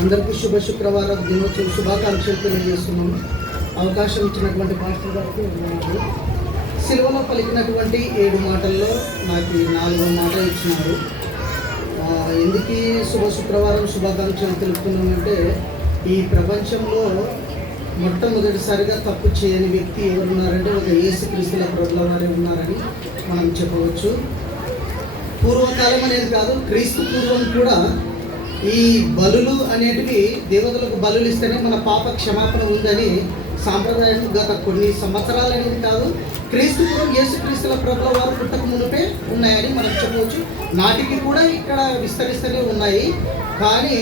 అందరికీ శుభ శుక్రవారం దినోత్సవ శుభాకాంక్షలు తెలియజేస్తున్నాము. అవకాశం ఇచ్చినటువంటి మాస్టర్ గారికి సిలువలో పలికినటువంటి 7 మాటల్లో నాకు 4 మాటలు ఇచ్చినారు. ఎందుకు శుభ శుక్రవారం శుభాకాంక్షలు తెలుపుతున్నామంటే, ఈ ప్రపంచంలో మొట్టమొదటిసారిగా తప్పు చేయని వ్యక్తి ఎవరున్నారంటే ఒక యేసుక్రీస్తుల ప్రభుల వారే ఉన్నారని మనం చెప్పవచ్చు. పూర్వకాలం అనేది కాదు, క్రీస్తు పూర్వం కూడా ఈ బలులు అనేటివి దేవతలకు బలులు ఇస్తేనే మన పాప క్షమాపణ ఉందని సాంప్రదాయం గత కొన్ని సంవత్సరాలు అనేది కాదు, క్రీస్తు పూర్వం యేసుక్రీస్తుల ప్రభుల వారు పుట్టక మునిపే ఉన్నాయని మనం చెప్పవచ్చు. నాటికి కూడా ఇక్కడ విస్తరిస్తూనే ఉన్నాయి. కానీ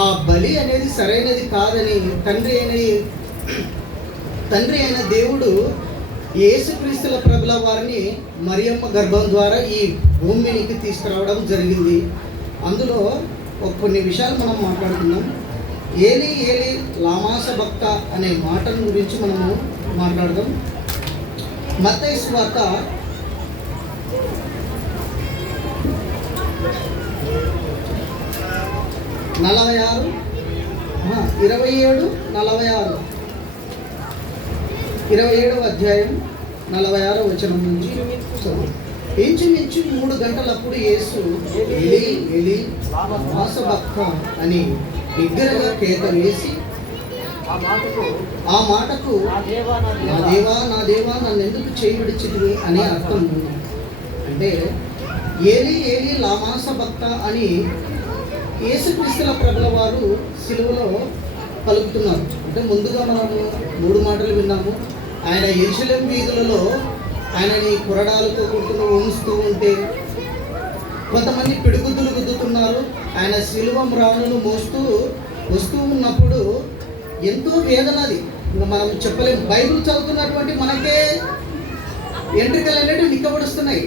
ఆ బలి అనేది సరైనది కాదని తండ్రి అయిన దేవుడు యేసుక్రీస్తుల ప్రభుల వారిని మరియమ్మ గర్భం ద్వారా ఈ భూమికి తీసుకురావడం జరిగింది. అందులో కొన్ని విషయాలు మనం మాట్లాడుకుందాం. ఏలి ఏలి లామా సబక్తా అనే మాటల గురించి మనము మాట్లాడదాం. మత్తయి సువార్త 27వ అధ్యాయం 46వ వచనం నుంచి ఇంచుమించు 3 గంటలప్పుడు యేసు ఎలి ఎలి లామా సబక్తా అని బిగ్గరగా కేక వేసి ఆ మాటకు నా దేవా నన్ను ఎందుకు చేయబడిచితివి అనే అర్థం ఉంది. అంటే ఏలి ఏలి లామా సబక్తా అని యేసుక్రీస్తుల ప్రభుల వారు సిలువలో పలుకుతున్నారు. అంటే ముందుగా మనము 3 మాటలు విన్నాము. ఆయన యెరూషలేము వీధులలో ఆయనని కొరడాలతో కొడుతూ ఉంచుతూ ఉంటే కొంతమంది పిడుగుద్దులు గుద్దుతున్నారు. ఆయన సిలువ మ్రాణును మోస్తూ వస్తూ ఉన్నప్పుడు ఎంతో వేదనది, ఇంకా మనం చెప్పలేము. బైబిల్ చదువుతున్నటువంటి మనకే ఎంట్రికలు అనేవి నిక్కబడుస్తున్నాయి.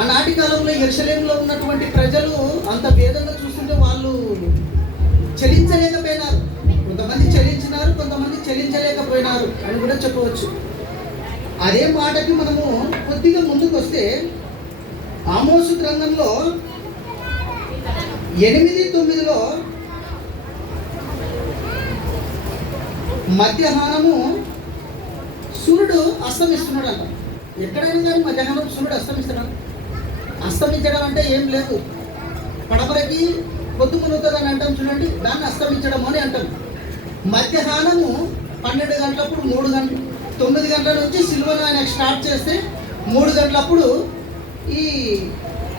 ఆనాటి కాలంలో యెరూషలేములో ఉన్నటువంటి ప్రజలు అంత వేదన చూస్తుంటే వాళ్ళు చెల్లించలేకపోయినారు. కొంతమంది చెల్లించినారు, కొంతమంది చెల్లించలేకపోయినారు అని కూడా చెప్పవచ్చు. అదే మాటకి మనము కొద్దిగా ముందుకు వస్తే ఆమోసు గ్రంథంలో 8:9 మధ్యాహ్నము సూర్యుడు అస్తమిస్తున్నాడు అంట. ఎక్కడైనా కానీ మధ్యాహ్నం సూర్యుడు అస్తమిస్తున్నాడు. అస్తమించడం అంటే ఏం లేదు, పడపరకి పొద్దు మునుగుతుంది అని అంటాం చూడండి, దాన్ని అస్తమించడం అని అంటాం. మధ్యాహ్నము 12 గంటలప్పుడు 9 గంటల నుంచి సిలువను ఆయన స్టార్ట్ చేస్తే 3 గంటలప్పుడు ఈ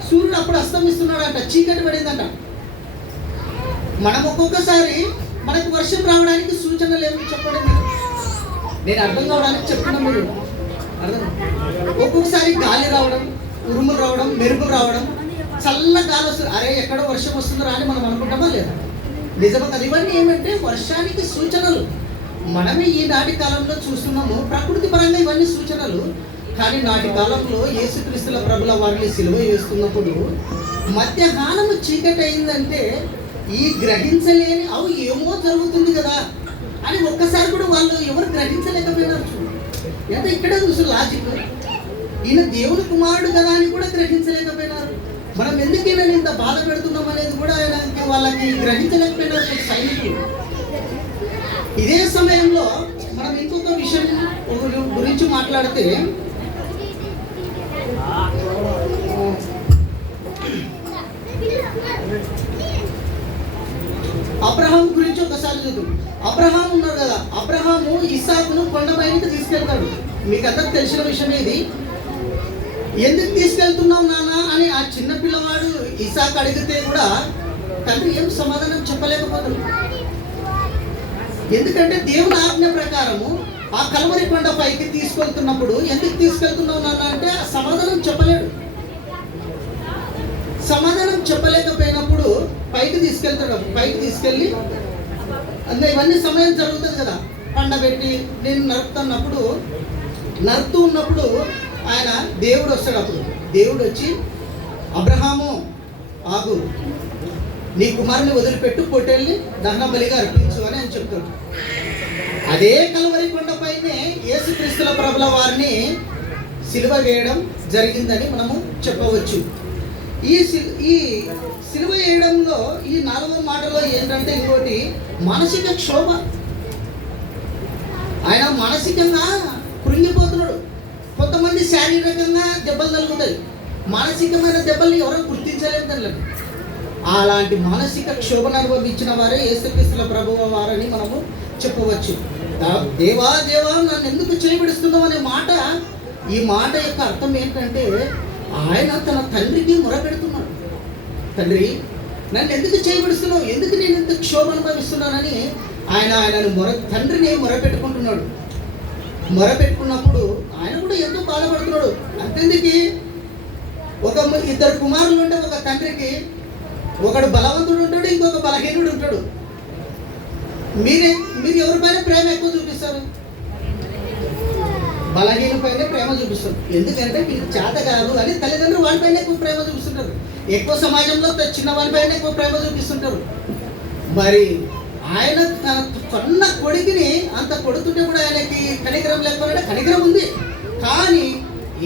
సూర్యుడు అప్పుడు అస్తమిస్తున్నాడంట, చీకటి పడిందంట. మనం ఒక్కొక్కసారి మనకు వర్షం రావడానికి సూచనలు ఏమి చెప్పడం మీరు, నేను అర్థం కావడానికి చెప్తున్నా, మీరు అర్థం. ఒక్కొక్కసారి గాలి రావడం, ఉరుములు రావడం, మెరుపులు రావడం, చల్ల గాలి వస్తుంది. అరే ఎక్కడో వర్షం వస్తుందో అని మనం అనుకుంటామా లేదా? నిజమా కదా? ఇవన్నీ ఏమంటే వర్షానికి సూచనలు. మనమే ఈనాటి కాలంలో చూస్తున్నాము ప్రకృతి పరంగా ఇవన్నీ సూచనలు. కానీ నాటి కాలంలో యేసుక్రీస్తుల ప్రభుల వారిని సిలువ వేస్తున్నప్పుడు మధ్యాహ్నము చీకటి అయిందంటే ఈ గ్రహించలేని అవు ఏమో జరుగుతుంది కదా అని ఒక్కసారి కూడా వాళ్ళు ఎవరు గ్రహించలేకపోయినారు. అంటే ఇక్కడ చూసి లాజిక్, ఈయన దేవుని కుమారుడు కదా అని కూడా గ్రహించలేకపోయినారు. మనం ఎందుకు ఈయన ఇంత బాధ పెడుతున్నాం అనేది కూడా ఆయనకి వాళ్ళకి గ్రహించలేకపోయినారు సైనికులు. ఇదే సమయంలో మనం ఇంకొక విషయం గురించి మాట్లాడితే, అబ్రహాం గురించి ఒకసారి చూద్దాం. అబ్రహాం ఉన్నారు కదా, అబ్రహాము ఇస్సాకును కొండపైకి తీసుకెళ్తాడు. మీకు అందరికి తెలిసిన విషయమే ఇది. ఎందుకు తీసుకెళ్తున్నావు నాన్న అని ఆ చిన్న పిల్లవాడు ఇస్సాకు అడిగితే కూడా తండ్రి ఏం సమాధానం చెప్పలేకపోతాడు. ఎందుకంటే దేవుని ఆజ్ఞ ప్రకారము ఆ కల్వరి కొండ పైకి తీసుకెళ్తున్నప్పుడు ఎందుకు తీసుకెళ్తున్నావు నాన్న అంటే ఆ సమాధానం చెప్పలేడు. సమాధానం చెప్పలేకపోయినప్పుడు పైకి తీసుకెళ్తాడు. పైకి తీసుకెళ్ళి అంటే ఇవన్నీ సమయం జరుగుతుంది కదా, పండబెట్టి నేను నరుకుతూ ఉన్నప్పుడు ఆయన దేవుడు వస్తాడు. అప్పుడు దేవుడు వచ్చి అబ్రహాము ఆగు, నీ కుమారుని వదిలిపెట్టు, పొట్టెల్ని దహన బలిగా అర్పించు అని ఆయన చెప్తాడు. అదే కల్వరి కొండపైనే యేసుక్రీస్తుల ప్రభుల వారిని సిలువ వేయడం జరిగిందని మనము చెప్పవచ్చు. ఈ సిలువ వేయడంలో ఈ 4వ మాటలో ఏంటంటే ఇంకోటి మానసిక క్షోభ. ఆయన మానసికంగా కృంగిపోతున్నాడు. కొంతమంది శారీరకంగా దెబ్బలు తగులుతాయి, మానసికమైన దెబ్బల్ని ఎవరో గుర్తించలేదు దానిలో. అలాంటి మానసిక క్షోభను అనుభవించిన వారే యేసుక్రీస్తుల ప్రభువు వారని మనము చెప్పవచ్చు. దేవా దేవా నన్ను ఎందుకు చేయబడిస్తున్నావు అనే మాట, ఈ మాట యొక్క అర్థం ఏంటంటే ఆయన తన తండ్రికి మొరపెడుతున్నాడు. తండ్రి నన్ను ఎందుకు చేయబడిస్తున్నావు, ఎందుకు నేను ఇంత క్షోభ అనుభవిస్తున్నానని ఆయనను తండ్రిని మొరపెట్టుకుంటున్నాడు. మొరపెట్టుకున్నప్పుడు ఆయన కూడా ఎంతో బాధపడుతున్నాడు. అంతెందుకు, ఇద్దరు కుమారులు ఉంటే ఒక తండ్రికి ఒకడు బలవంతుడు ఉంటాడు, ఇంకొక బలహీనుడు ఉంటాడు. మీరు ఎవరిపైన ప్రేమ ఎక్కువ చూపిస్తారు? బలహీన పైన ప్రేమ చూపిస్తారు. ఎందుకంటే మీకు చేత కాదు అని తల్లిదండ్రులు వాళ్ళపైన ఎక్కువ ప్రేమ చూపిస్తుంటారు. ఎక్కువ సమాజంలో చిన్న వాళ్ళపైన ఎక్కువ ప్రేమ చూపిస్తుంటారు. మరి ఆయన తన కొన్న కొడుకుని అంత కొడుతుంటే కూడా ఆయనకి కనికరం లేకపోతే, కనికరం ఉంది కానీ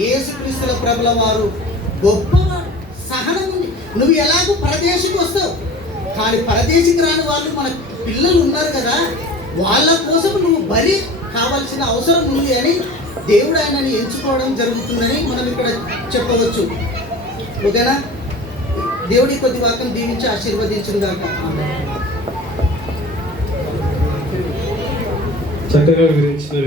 యేసుక్రీస్తుల ప్రభుల వారు గొప్పవాడు, సహనం ఉంది. నువ్వు ఎలాగో పరదేశికి వస్తావు, కానీ పరదేశికి రాని వాళ్ళు మన పిల్లలు ఉన్నారు కదా, వాళ్ళ కోసం నువ్వు బలి కావాల్సిన అవసరం ఉంది అని దేవుడు ఆయనని ఎంచుకోవడం జరుగుతుందని మనం ఇక్కడ చెప్పవచ్చు. ఓకేనా? దేవుడి కొద్ది వాక్యం దీవించి ఆశీర్వదించును గాక. చక్కగా వివరించిన